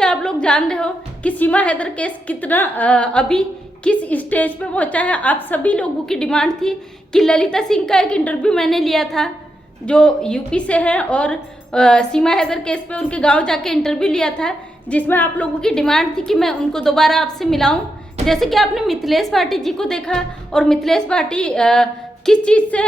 कि आप लोग जान रहे हो कि सीमा हैदर केस कितना अभी किस स्टेज पे पहुंचा है। आप सभी लोगों की डिमांड थी कि ललिता सिंह का एक इंटरव्यू मैंने लिया था जो यूपी से है, और सीमा हैदर केस पे उनके गांव जाके इंटरव्यू लिया था, जिसमें आप लोगों की डिमांड थी कि मैं उनको दोबारा आपसे मिलाऊं। जैसे कि आपने मिथिलेश भाटी जी को देखा, और मिथिलेश भाटी किस चीज़ से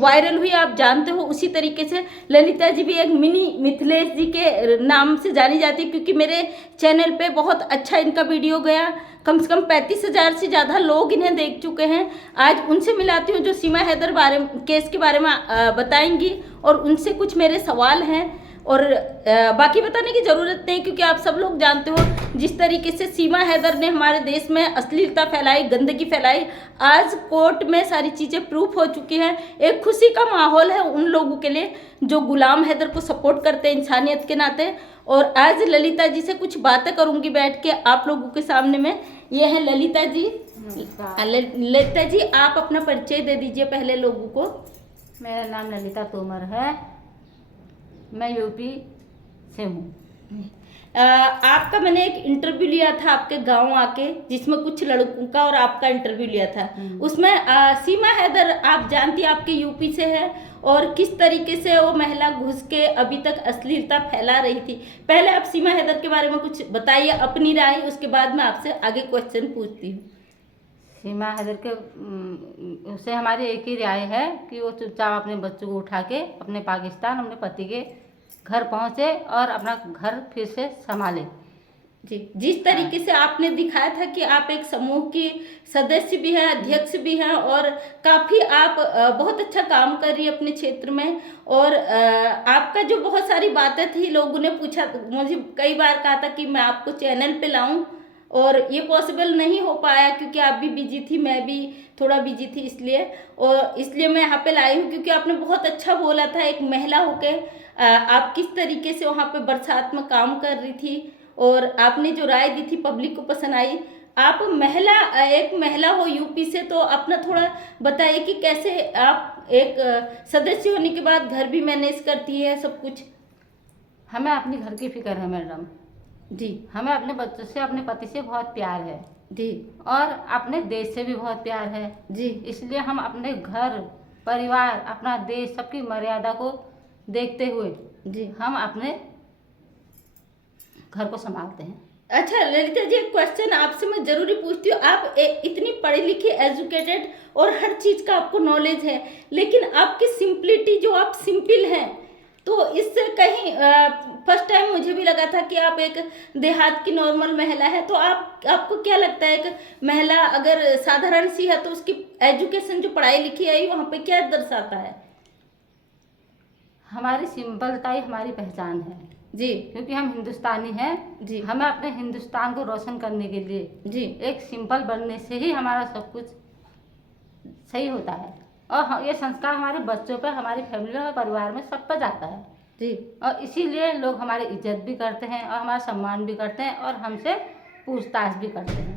वायरल हुई आप जानते हो, उसी तरीके से ललिता जी भी एक मिनी मिथिलेश जी के नाम से जानी जाती है, क्योंकि मेरे चैनल पे बहुत अच्छा इनका वीडियो गया, कम से कम 35,000 से ज़्यादा लोग इन्हें देख चुके हैं। आज उनसे मिलाती हूँ जो सीमा हैदर केस के बारे में बताएंगी, और उनसे कुछ मेरे सवाल हैं, और बाकी बताने की ज़रूरत नहीं, क्योंकि आप सब लोग जानते हो जिस तरीके से सीमा हैदर ने हमारे देश में अश्लीलता फैलाई, गंदगी फैलाई। आज कोर्ट में सारी चीज़ें प्रूफ हो चुकी हैं। एक खुशी का माहौल है उन लोगों के लिए जो गुलाम हैदर को सपोर्ट करते हैं इंसानियत के नाते। और आज ललिता जी से कुछ बातें करूंगी बैठ के आप लोगों के सामने में। ये है ललिता जी। ललिता जी, आप अपना परिचय दे दीजिए पहले लोगों को। मेरा नाम ललिता तोमर है, मैं यूपी से हूँ। आपका मैंने एक इंटरव्यू लिया था आपके गांव आके, जिसमें कुछ लड़कों का और आपका इंटरव्यू लिया था। उसमें सीमा हैदर आप जानती आपके यूपी से है, और किस तरीके से वो महिला घुस के अभी तक अश्लीलता फैला रही थी। पहले आप सीमा हैदर के बारे में कुछ बताइए अपनी राय, उसके बाद मैं आपसे आगे क्वेश्चन पूछती हूँ। सीमा हैदर के उससे हमारी एक ही राय है कि वो चुपचाप अपने बच्चों को उठा के अपने पाकिस्तान अपने पति के घर पहुँचे और अपना घर फिर से संभाले। जी, जिस तरीके से आपने दिखाया था कि आप एक समूह की सदस्य भी हैं, अध्यक्ष भी हैं, और काफ़ी आप बहुत अच्छा काम कर रही है अपने क्षेत्र में। और आपका जो बहुत सारी बातें थी, लोगों ने पूछा, मुझे कई बार कहा था कि मैं आपको चैनल पे लाऊं, और ये पॉसिबल नहीं हो पाया क्योंकि आप भी बिजी थी, मैं भी थोड़ा बिजी थी, इसलिए मैं यहाँ पे लाई हूँ, क्योंकि आपने बहुत अच्छा बोला था। एक महिला होके आप किस तरीके से वहाँ पे बरसात में काम कर रही थी, और आपने जो राय दी थी पब्लिक को पसंद आई। आप एक महिला हो यूपी से, तो अपना थोड़ा बताइए कि कैसे आप एक सदस्य होने के बाद घर भी मैनेज करती है सब कुछ। हमें अपनी घर की फिक्र है मैडम जी। हमें अपने बच्चों से अपने पति से बहुत प्यार है जी। और अपने देश से भी बहुत प्यार है जी। इसलिए हम अपने घर परिवार अपना देश सबकी मर्यादा को देखते हुए जी हम अपने घर को संभालते हैं। अच्छा ललिता जी, एक क्वेश्चन आपसे मैं जरूरी पूछती हूँ। आप इतनी पढ़ी लिखी, एजुकेटेड, और हर चीज़ का आपको नॉलेज है, लेकिन आपकी सिंपलिटी, जो आप सिंपल हैं, तो इससे कहीं फर्स्ट टाइम मुझे भी लगा था कि आप एक देहात की नॉर्मल महिला है। तो आपको क्या लगता है, एक महिला अगर साधारण सी है तो उसकी एजुकेशन, जो पढ़ाई लिखी है, वहाँ पे क्या दर्शाता है? हमारी सिंपलता ही हमारी पहचान है जी, क्योंकि हम हिंदुस्तानी हैं जी। हमें अपने हिंदुस्तान को रोशन करने के लिए जी एक सिंपल बनने से ही हमारा सब कुछ सही होता है, और ये संस्कार हमारे बच्चों पर, हमारी फैमिली में, परिवार में, सब पर जाता है जी। और इसीलिए लोग हमारी इज्जत भी करते हैं और हमारा सम्मान भी करते हैं और हमसे पूछताछ भी करते हैं।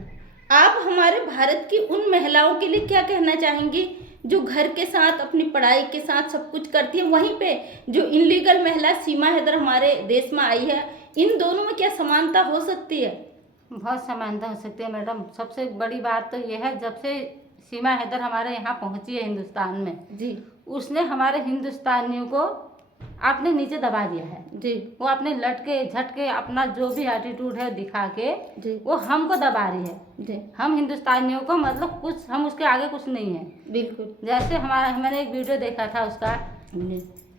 आप हमारे भारत की उन महिलाओं के लिए क्या कहना चाहेंगी जो घर के साथ, अपनी पढ़ाई के साथ सब कुछ करती है, वहीं पे जो इनलीगल महिला सीमा हैदर हमारे देश में आई है, इन दोनों में क्या समानता हो सकती है? बहुत समानता हो सकती है मैडम। सबसे बड़ी बात तो यह है, जब से सीमा हैदर हमारे यहाँ पहुँची है हिंदुस्तान में जी, उसने हमारे हिंदुस्तानियों को आपने नीचे दबा दिया है जी। वो अपने लटके झटके अपना जो भी एटीट्यूड है दिखा के जी, वो हमको दबा रही है जी। हम हिंदुस्तानियों को मतलब कुछ, हम उसके आगे कुछ नहीं है। बिल्कुल। जैसे मैंने एक वीडियो देखा था उसका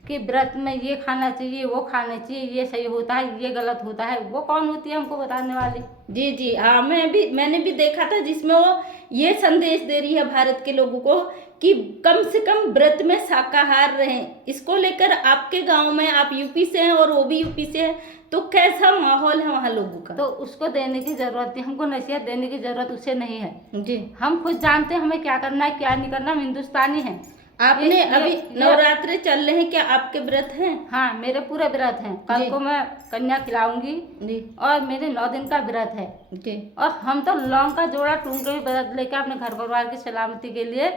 कि व्रत में ये खाना चाहिए, वो खाना चाहिए, ये सही होता है, ये गलत होता है। वो कौन होती है हमको बताने वाली? जी जी हाँ, मैंने भी देखा था, जिसमें वो ये संदेश दे रही है भारत के लोगों को कि कम से कम व्रत में शाकाहार रहें। इसको लेकर आपके गांव में, आप यूपी से हैं और वो भी यूपी से है, तो कैसा माहौल है वहाँ लोगों का? तो उसको देने की जरूरत है, हमको नसीहत देने की जरूरत उससे नहीं है जी। हम खुद जानते हैं हमें क्या करना है क्या नहीं करना। हम हिंदुस्तानी हैं। आपने अभी नवरात्रे चल रहे हैं, क्या आपके व्रत हैं? हाँ, मेरे पूरे व्रत हैं। कल को मैं कन्या खिलाऊंगी जी, और मेरे 9 दिन का व्रत है जी। और हम तो लौंग का जोड़ा टूंग के भी व्रत लेकर अपने घर परिवार की सलामती के लिए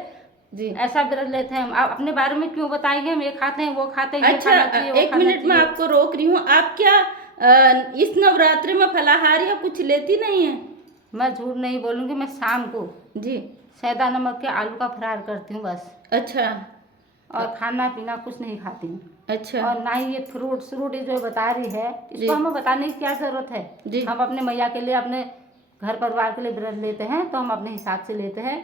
जी ऐसा व्रत लेते हैं। आप अपने बारे में क्यों बताएंगे? हम ये खाते हैं, वो खाते हैं, अच्छा, एक मिनट में आपको रोक रही हूँ। आप क्या इस नवरात्रि में फलाहार या कुछ लेती नहीं है? मैं झूठ नहीं बोलूँगी, मैं शाम को जी। सैदा नमक के आलू का फरार करती हूँ बस, अच्छा और खाना पीना कुछ नहीं खाती हूँ। अच्छा। और ना ही ये फ्रूट जो बता रही है, जी। इसको हमें बताने की क्या ज़रूरत है? जी। हम अपने मैया के लिए, अपने घर परिवार के लिए व्रत लेते हैं तो हम अपने हिसाब से लेते हैं।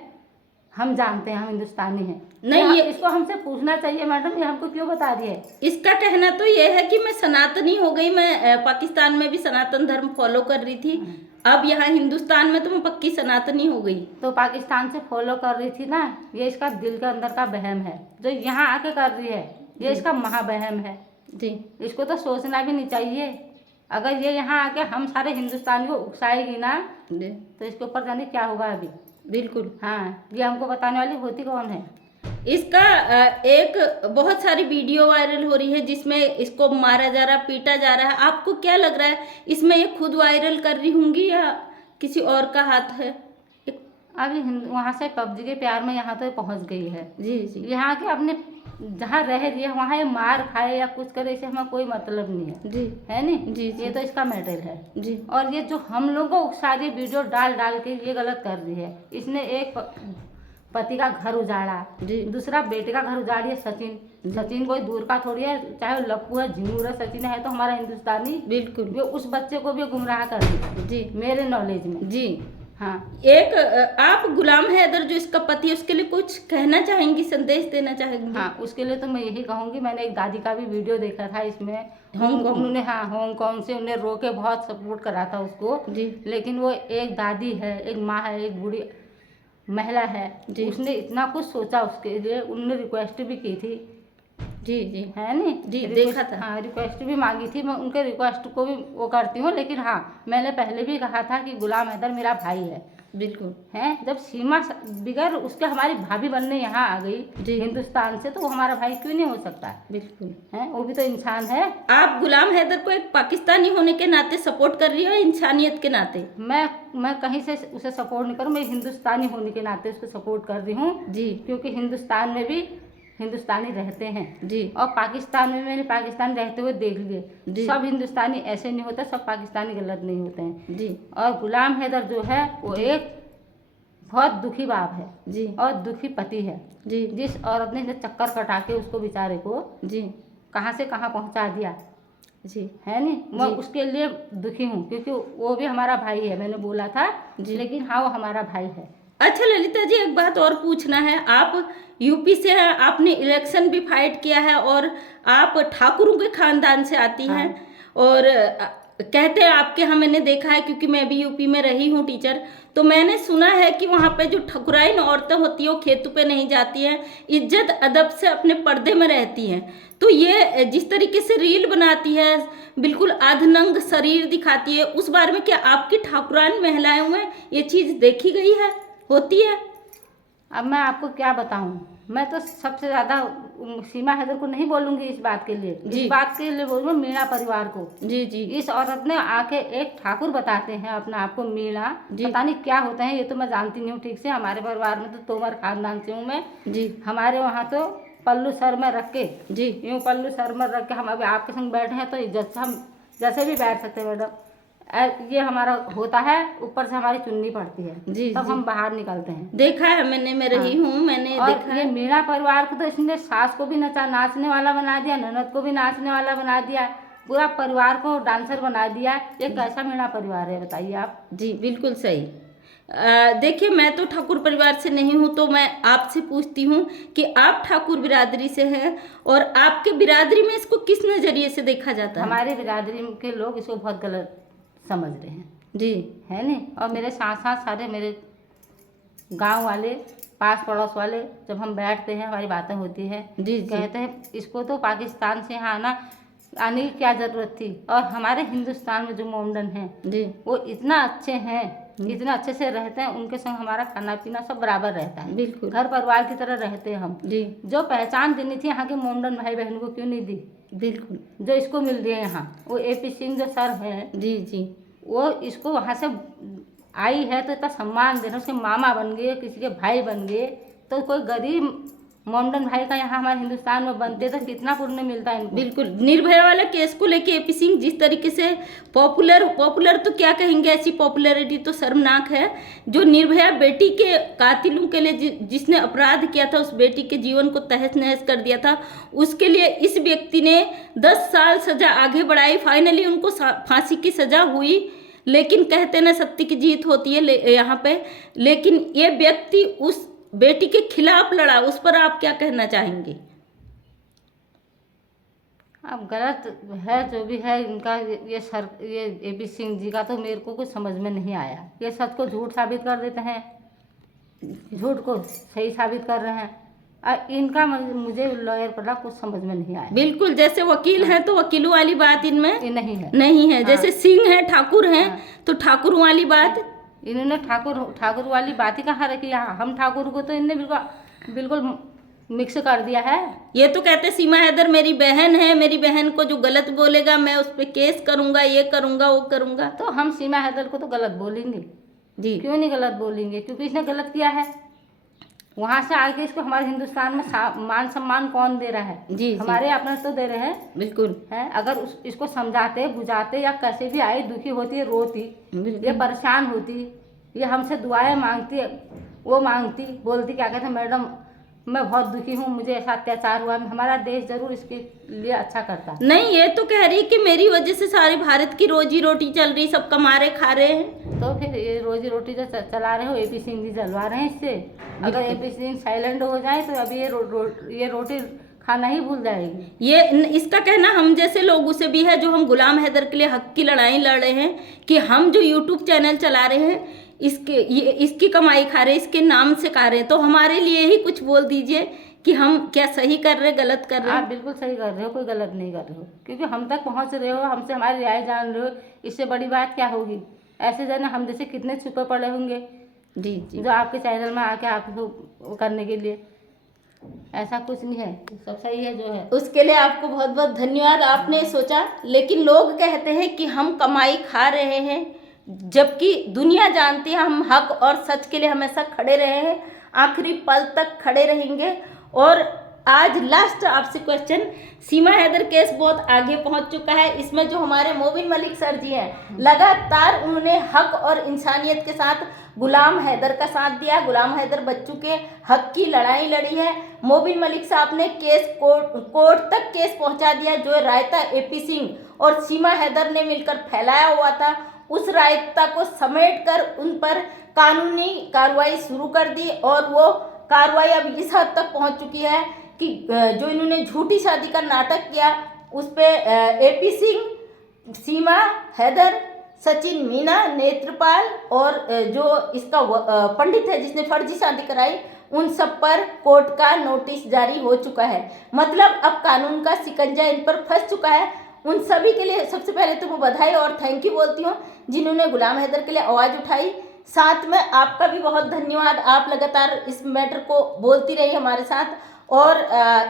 हम जानते हैं, हम हिंदुस्तानी हैं। नहीं, ये इसको हमसे पूछना चाहिए मैडम, ये हमको क्यों बता रही है? इसका कहना तो ये है कि मैं सनातनी हो गई, मैं पाकिस्तान में भी सनातन धर्म फॉलो कर रही थी, अब यहाँ हिंदुस्तान में तो मैं पक्की सनातनी हो गई। तो पाकिस्तान से फॉलो कर रही थी ना, ये इसका दिल के अंदर का वहम है। जो यहाँ आके कर रही है ये इसका महावहम है जी। इसको तो सोचना भी नहीं चाहिए। अगर ये यहाँ आके हम सारे हिंदुस्तानी को उकसाएगी ना जी। तो इसके ऊपर जाने क्या होगा अभी। बिल्कुल। हाँ, ये हमको बताने वाली होती कौन है? इसका एक बहुत सारी वीडियो वायरल हो रही है जिसमें इसको मारा जा रहा, पीटा जा रहा है। आपको क्या लग रहा है, इसमें ये खुद वायरल कर रही होंगी या किसी और का हाथ है? अभी वहाँ से पबजी के प्यार में यहाँ तो पहुँच गई है। जी जी। यहाँ के अपने जहाँ रह रही है वहाँ ये मार खाए या कुछ करे, इसे हमें कोई मतलब नहीं है। जी। है नहीं जी, जी। ये तो इसका मैटर है। जी। और ये जो हम लोगों को सारी वीडियो डाल डाल के ये गलत कर रही है। इसने एक पति का घर उजाड़ा, जी। दूसरा बेटे का घर उजाड़ी है। सचिन कोई दूर का थोड़ी है, चाहे वो लप्पू है, झिंगूर है, सचिन है तो हमारा हिंदुस्तानी। बिल्कुल। वो उस बच्चे को भी गुमराह कर रही है जी। मेरे नॉलेज में। जी। हाँ। एक आप गुलाम हैदर जो इसका पति है उसके लिए कुछ कहना चाहेंगी, संदेश देना चाहेंगी? हाँ, उसके लिए तो मैं यही कहूँगी, मैंने एक दादी का भी वीडियो देखा था इसमें, हांगकांग। उन्होंने हाँ हांगकांग से उन्हें रो के बहुत सपोर्ट करा था उसको। जी। लेकिन वो एक दादी है, एक माँ है, एक बूढ़ी महिला है, उसने इतना कुछ सोचा उसके लिए, उन्होंने रिक्वेस्ट भी की थी। जी जी। है नहीं जी, देखा था। हाँ, रिक्वेस्ट भी मांगी थी। मैं उनके रिक्वेस्ट को भी वो करती हूँ, लेकिन हाँ मैंने पहले भी कहा था कि गुलाम हैदर मेरा भाई है। बिल्कुल है, जब सीमा बिगड़ उसके हमारी भाभी बनने यहाँ आ गई हिंदुस्तान से, तो वो हमारा भाई क्यों नहीं हो सकता? बिल्कुल है, वो भी तो इंसान है। आप गुलाम हैदर को एक पाकिस्तानी होने के नाते सपोर्ट कर रही हो, इंसानियत के नाते? मैं कहीं से उसे सपोर्ट नहीं करूँ, मैं हिंदुस्तानी होने के नाते उसको सपोर्ट कर रही हूँ जी। क्योंकि हिंदुस्तान में भी हिंदुस्तानी रहते हैं जी। और पाकिस्तान में मैंने पाकिस्तान रहते हुए देख लिए। सब हिंदुस्तानी ऐसे नहीं होते, सब पाकिस्तानी गलत नहीं होते हैं जी। और गुलाम हैदर जो है वो एक बहुत दुखी बाप है जी और दुखी पति है जी। जिस औरत ने चक्कर कटा के उसको बेचारे को जी कहाँ से कहाँ पहुँचा दिया जी। है नहीं, मैं उसके लिए दुखी हूँ क्योंकि वो भी हमारा भाई है, मैंने बोला था जी। लेकिन हाँ वो हमारा भाई है। अच्छा ललिता जी, एक बात और पूछना है, आप यूपी से हैं, आपने इलेक्शन भी फाइट किया है और आप ठाकुरों के खानदान से आती हैं। और कहते हैं आपके यहाँ, मैंने देखा है क्योंकि मैं भी यूपी में रही हूँ टीचर, तो मैंने सुना है कि वहाँ पे जो ठकुराइन औरतें होती हैं वो खेतों पे नहीं जाती हैं, इज्जत अदब से अपने पर्दे में रहती हैं। तो ये जिस तरीके से रील बनाती है, बिल्कुल आधनंग शरीर दिखाती है, उस बारे में क्या आपकी ठाकुराइन महिलाओं में ये चीज़ देखी गई है, होती है? अब मैं आपको क्या बताऊं, मैं तो सबसे ज़्यादा सीमा हैदर को नहीं बोलूँगी इस बात के लिए, इस बात के लिए बोलूँगी मीणा परिवार को। जी जी। इस औरत ने आके एक ठाकुर बताते हैं अपने आप को मीणा, पता नहीं क्या होते हैं ये तो मैं जानती नहीं हूँ ठीक से। हमारे परिवार में तो तोमर खानदान से हूँ मैं जी। हमारे वहाँ तो पल्लू सर में रख के जी, यूँ पल्लू सर में रख के हम अभी आपके संग बैठे हैं तो इज्जत से हम जैसे भी बैठ सकते हैं मैडम। ये हमारा होता है, ऊपर से हमारी चुन्नी पड़ती है जी, तब हम बाहर निकलते हैं। देखा है मैंने, मैं रही हूँ, मैंने देखा है। मीणा परिवार को तो इसने सास को भी नाचने वाला बना दिया, ननद को भी नाचने वाला बना दिया, पूरा परिवार को डांसर बना दिया। ये कैसा मीणा परिवार है बताइए आप? जी बिल्कुल सही। देखिए, मैं तो ठाकुर परिवार से नहीं हूँ, तो मैं आपसे पूछती हूँ कि आप ठाकुर बिरादरी से हैं और आपके बिरादरी में इसको किस नज़रिए से देखा जाता है? हमारे बिरादरी के लोग इसको बहुत गलत समझ रहे हैं जी, है नहीं। और मेरे साथ साथ सारे मेरे गांव वाले, पास पड़ोस वाले, जब हम बैठते हैं हमारी बातें होती है जी, कहते हैं इसको तो पाकिस्तान से यहाँ आने की क्या ज़रूरत थी। और हमारे हिंदुस्तान में जो मोमडन हैं जी, वो इतना अच्छे हैं, इतना अच्छे से रहते हैं, उनके संग हमारा खाना पीना सब बराबर रहता है, बिल्कुल घर परिवार की तरह रहते हैं हम जी। जो पहचान देनी थी यहाँ के मोमडन भाई बहन को क्यों नहीं दी? बिल्कुल जो इसको मिल रही है यहाँ, वो AP सिंह जो सर है जी जी, वो इसको वहाँ से आई है तो इतना सम्मान देना, उसके मामा बन गए, किसी के भाई बन गए, तो कोई गरीब मोमडन भाई का यहाँ हमारे हिंदुस्तान में बनते तो कितना पुण्य मिलता है इनको। बिल्कुल। निर्भया वाला केस को लेके एपी सिंह जिस तरीके से पॉपुलर तो क्या कहेंगे, ऐसी पॉपुलैरिटी तो शर्मनाक है। जो निर्भया बेटी के कातिलों के लिए जिसने अपराध किया था, उस बेटी के जीवन को तहस नहस कर दिया था, उसके लिए इस व्यक्ति ने 10 साल सजा आगे बढ़ाई। फाइनली उनको फांसी की सजा हुई, लेकिन कहते ना सत्य की जीत होती है यहाँ पे। लेकिन ये व्यक्ति उस बेटी के खिलाफ लड़ा, उस पर आप क्या कहना चाहेंगे? अब गलत है जो भी है इनका, ये एपी सिंह जी का तो मेरे को कुछ समझ में नहीं आया। ये सच को झूठ साबित कर देते हैं, झूठ को सही साबित कर रहे हैं। और इनका मुझे लॉयर पड़ा कुछ समझ में नहीं आया। बिल्कुल, जैसे वकील है तो वकीलों वाली बात इनमें ये नहीं है। जैसे सिंह है, ठाकुर हैं, तो ठाकुर वाली बात इन्होंने ठाकुर वाली बात ही कहाँ रखी। हम ठाकुर को तो इनने बिल्कुल मिक्स कर दिया है। ये तो कहते सीमा हैदर मेरी बहन है, मेरी बहन को जो गलत बोलेगा मैं उस पर केस करूंगा, ये करूंगा, वो करूंगा। तो हम सीमा हैदर को तो गलत बोलेंगे जी। क्यों नहीं गलत बोलेंगे? क्योंकि इसने गलत किया है। वहाँ से आके इसको हमारे हिंदुस्तान में मान सम्मान कौन दे रहा है? जी, हमारे अपने तो दे रहे हैं। बिल्कुल है, अगर इसको समझाते बुझाते या कैसे भी आई, दुखी होती है, रोती, ये परेशान होती, ये हमसे दुआएं मांगती, वो मांगती, बोलती क्या कहते हैं, मैडम मैं बहुत दुखी हूँ, मुझे ऐसा अत्याचार हुआ, हमारा देश जरूर इसके लिए अच्छा करता। नहीं, ये तो कह रही कि मेरी वजह से सारे भारत की रोजी रोटी चल रही, सब कमा रहे खा रहे हैं। तो फिर ये रोजी रोटी जो चला रहे हो एपी सिंह जी चलवा रहे हैं इससे। अगर एपी सिंह साइलेंट हो जाए तो अभी ये रोटी खाना ही भूल जाएगी। ये इसका कहना हम जैसे लोगों से भी है, जो हम गुलाम हैदर के लिए हक की लड़ाई लड़ रहे हैं, कि हम जो यूट्यूब चैनल चला रहे हैं इसकी कमाई खा रहे हैं, इसके नाम से खा रहे हैं। तो हमारे लिए ही कुछ बोल दीजिए कि हम क्या सही कर रहे, गलत कर रहे हैं? आप बिल्कुल सही कर रहे हो, कोई गलत नहीं कर रहे हो, क्योंकि हम तक पहुंच रहे हो, हमसे हमारी राय जान रहे हो, इससे बड़ी बात क्या होगी? ऐसे जाने हम जैसे कितने छुपे पड़े होंगे जी जी, जो आपके चैनल में आके आपको करने के लिए। ऐसा कुछ नहीं है, सब सही है जो है। उसके लिए आपको बहुत बहुत धन्यवाद, आपने सोचा। लेकिन लोग कहते हैं कि हम कमाई खा रहे हैं, जबकि दुनिया जानती है हम हक और सच के लिए हमेशा खड़े रहे हैं, आखिरी पल तक खड़े रहेंगे। और आज लास्ट आपसे क्वेश्चन, सीमा हैदर केस बहुत आगे पहुंच चुका है। इसमें जो हमारे मोबिन मलिक सर जी हैं, लगातार उन्होंने हक और इंसानियत के साथ गुलाम हैदर का साथ दिया। गुलाम हैदर बच्चों के हक की लड़ाई लड़ी है। मोबिन मलिक साहब ने केस कोर्ट तक केस पहुंचा दिया, जो रायता एपी सिंह और सीमा हैदर ने मिलकर फैलाया हुआ था। उस रायता को समेटकर उन पर कानूनी कार्रवाई शुरू कर दी, और वो कार्रवाई अब इस हद तक पहुंच चुकी है कि जो इन्होंने झूठी शादी का नाटक किया, उस पे एपी सिंह, सीमा हैदर, सचिन मीना, नेत्रपाल और जो इसका पंडित है जिसने फर्जी शादी कराई, उन सब पर कोर्ट का नोटिस जारी हो चुका है। मतलब अब कानून का शिकंजा इन पर फंस चुका है। उन सभी के लिए सबसे पहले तो मैं बधाई और थैंक यू बोलती हूँ जिन्होंने गुलाम हैदर के लिए आवाज़ उठाई। साथ में आपका भी बहुत धन्यवाद, आप लगातार इस मैटर को बोलती रही हमारे साथ। और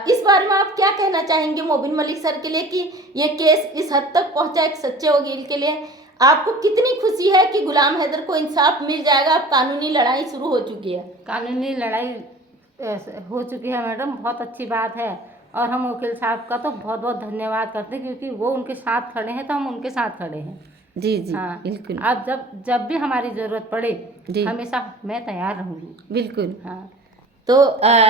इस बारे में आप क्या कहना चाहेंगे मोबिन मलिक सर के लिए कि ये केस इस हद तक पहुंचा एक सच्चे वकील के लिए? आपको कितनी खुशी है कि गुलाम हैदर को इंसाफ मिल जाएगा? अब कानूनी लड़ाई शुरू हो चुकी है। कानूनी लड़ाई हो चुकी है मैडम, बहुत अच्छी बात है। और हम वकील साहब का तो बहुत बहुत धन्यवाद करते हैं, क्योंकि वो उनके साथ खड़े हैं तो हम उनके साथ खड़े हैं। जी जी, हाँ बिल्कुल। अब जब भी हमारी ज़रूरत पड़े जी, हमेशा मैं तैयार रहूँगी। बिल्कुल। हाँ तो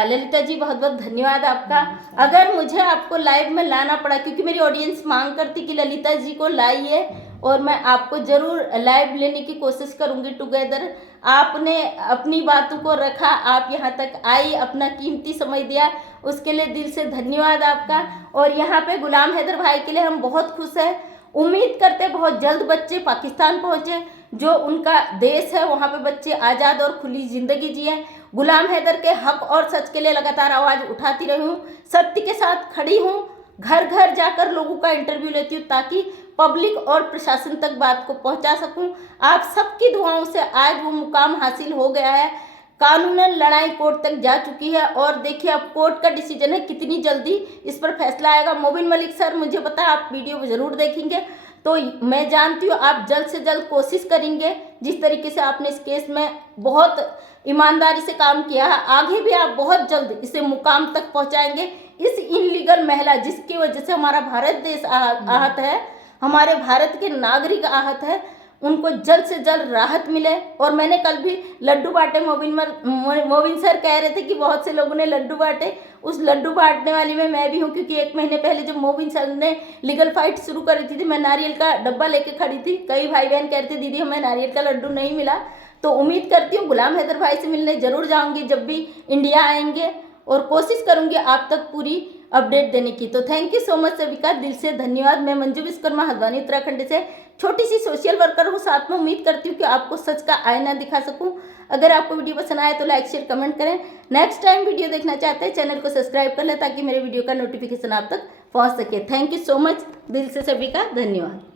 ललिता जी बहुत बहुत धन्यवाद आपका। अगर मुझे आपको लाइव में लाना पड़ा, क्योंकि मेरी ऑडियंस मांग करती कि ललिता जी को लाइए, और मैं आपको ज़रूर लाइव लेने की कोशिश करूँगी टुगेदर। आपने अपनी बातों को रखा, आप यहाँ तक आई, अपना कीमती समय दिया, उसके लिए दिल से धन्यवाद आपका। और यहाँ पे गुलाम हैदर भाई के लिए हम बहुत खुश हैं। उम्मीद करते बहुत जल्द बच्चे पाकिस्तान पहुँचे, जो उनका देश है, वहाँ पे बच्चे आज़ाद और खुली ज़िंदगी जिए। गुलाम हैदर के हक और सच के लिए लगातार आवाज़ उठाती रही हूँ, सत्य के साथ खड़ी हूँ, घर घर जाकर लोगों का इंटरव्यू लेती हूँ ताकि पब्लिक और प्रशासन तक बात को पहुँचा सकूँ। आप सबकी दुआओं से आज वो मुकाम हासिल हो गया है। कानूनन लड़ाई कोर्ट तक जा चुकी है, और देखिए अब कोर्ट का डिसीजन है, कितनी जल्दी इस पर फैसला आएगा। मोबिन मलिक सर मुझे पता है आप वीडियो ज़रूर देखेंगे, तो मैं जानती हूँ आप जल्द से जल्द कोशिश करेंगे। जिस तरीके से आपने इस केस में बहुत ईमानदारी से काम किया है, आगे भी आप बहुत जल्द इसे मुकाम तक पहुंचाएंगे। इस इनलीगल महिला जिसकी वजह से हमारा भारत देश आहत है, हमारे भारत के नागरिक आहत है, उनको जल्द से जल्द राहत मिले। और मैंने कल भी लड्डू बांटे, मोबिन सर कह रहे थे कि बहुत से लोगों ने लड्डू बांटे, उस लड्डू बांटने वाली में मैं भी हूँ, क्योंकि 1 महीने पहले जब मोबिन सर ने लीगल फाइट शुरू करी थी मैं नारियल का डब्बा लेके खड़ी थी। कई भाई बहन कह रहे थे दीदी हमें नारियल का लड्डू नहीं मिला। तो उम्मीद करती हूँ गुलाम हैदर भाई से मिलने ज़रूर जाऊँगी जब भी इंडिया आएंगे, और कोशिश करूँगी आप तक पूरी अपडेट देने की। तो थैंक यू सो मच सभी का दिल से धन्यवाद। मैं मंजू विश्वकर्मा हल्द्वानी उत्तराखंड से छोटी सी सोशल वर्कर हूँ, साथ में उम्मीद करती हूँ कि आपको सच का आईना दिखा सकूँ। अगर आपको वीडियो पसंद आए तो लाइक शेयर कमेंट करें। नेक्स्ट टाइम वीडियो देखना चाहते हैं चैनल को सब्सक्राइब कर लें ताकि मेरे वीडियो का नोटिफिकेशन आप तक पहुँच सके। थैंक यू सो मच, दिल से सभी का धन्यवाद।